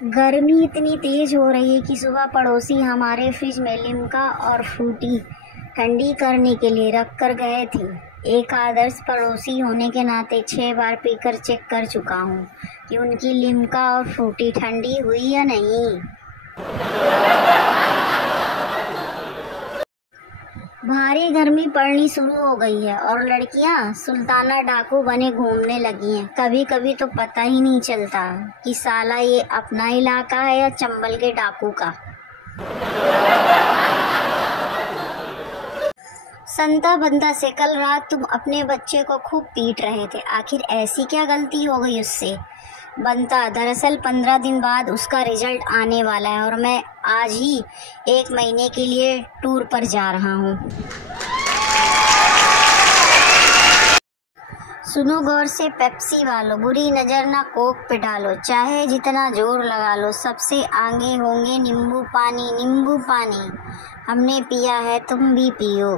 गर्मी इतनी तेज हो रही है कि सुबह पड़ोसी हमारे फ्रिज में लिम्का और फ्रूटी ठंडी करने के लिए रख कर गए थे। एक आदर्श पड़ोसी होने के नाते 6 बार पीकर चेक कर चुका हूँ कि उनकी लिम्का और फ्रूटी ठंडी हुई या नहीं। भारी गर्मी पड़नी शुरू हो गई है और लड़कियां सुल्ताना डाकू बने घूमने लगी हैं। कभी कभी तो पता ही नहीं चलता कि साला ये अपना इलाका है या चंबल के डाकू का। संता बंदा से कल रात तुम अपने बच्चे को खूब पीट रहे थे, आखिर ऐसी क्या गलती हो गई उससे? बनता दरअसल 15 दिन बाद उसका रिजल्ट आने वाला है और मैं आज ही 1 महीने के लिए टूर पर जा रहा हूँ। सुनो गौर से पेप्सी वालों, बुरी नज़र ना कोक पे डालो, चाहे जितना जोर लगा लो, सबसे आगे होंगे नींबू पानी। नींबू पानी हमने पिया है, तुम भी पियो।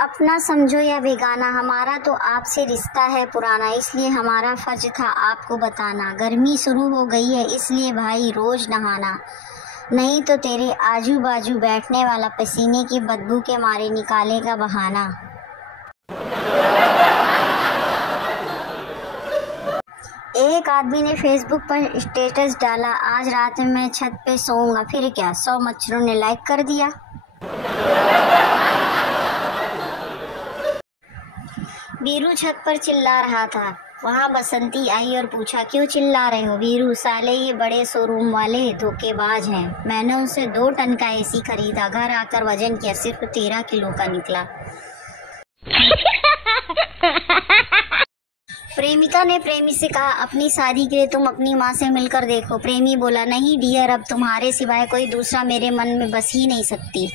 अपना समझो या बेगाना, हमारा तो आपसे रिश्ता है पुराना, इसलिए हमारा फर्ज था आपको बताना। गर्मी शुरू हो गई है इसलिए भाई रोज नहाना, नहीं तो तेरे आजू बाजू बैठने वाला पसीने की बदबू के मारे निकालेगा बहाना। एक आदमी ने फेसबुक पर स्टेटस डाला, आज रात में मैं छत पे सोऊंगा, फिर क्या 100 मच्छरों ने लाइक कर दिया। वीरू छत पर चिल्ला रहा था, वहाँ बसंती आई और पूछा, क्यों चिल्ला रहे हो वीरू? साले ये बड़े शोरूम वाले धोखेबाज हैं। मैंने उनसे 2 टन का एसी खरीदा, घर आकर वजन किया, सिर्फ 13 किलो का निकला। प्रेमिका ने प्रेमी से कहा, अपनी शादी के लिए तुम अपनी माँ से मिलकर देखो। प्रेमी बोला, नहीं डियर, अब तुम्हारे सिवाय कोई दूसरा मेरे मन में बस ही नहीं सकती।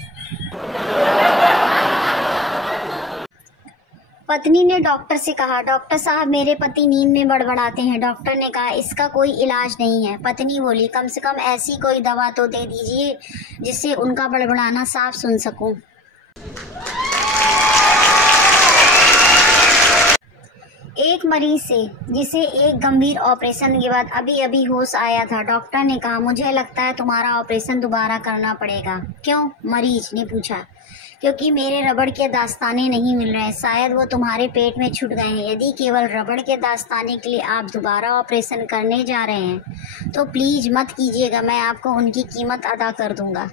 पत्नी ने डॉक्टर से कहा, डॉक्टर साहब मेरे पति नींद में बड़बड़ाते हैं। डॉक्टर ने कहा, इसका कोई इलाज नहीं है। पत्नी बोली, कम से कम ऐसी कोई दवा तो दे दीजिए जिससे उनका बड़बड़ाना साफ सुन सकूं। एक मरीज से जिसे एक गंभीर ऑपरेशन के बाद अभी अभी होश आया था, डॉक्टर ने कहा, मुझे लगता है तुम्हारा ऑपरेशन दोबारा करना पड़ेगा। क्यों? मरीज ने पूछा। क्योंकि मेरे रबड़ के दास्ताने नहीं मिल रहे, शायद वो तुम्हारे पेट में छूट गए हैं। यदि केवल रबड़ के दास्ताने के लिए आप दोबारा ऑपरेशन करने जा रहे हैं तो प्लीज मत कीजिएगा, मैं आपको उनकी कीमत अदा कर दूंगा।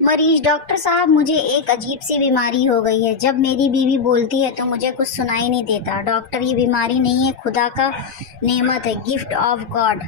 मरीज, डॉक्टर साहब मुझे एक अजीब सी बीमारी हो गई है, जब मेरी बीवी बोलती है तो मुझे कुछ सुनाई नहीं देता। डॉक्टर, ये बीमारी नहीं है, खुदा का नेमत है, गिफ्ट ऑफ गॉड।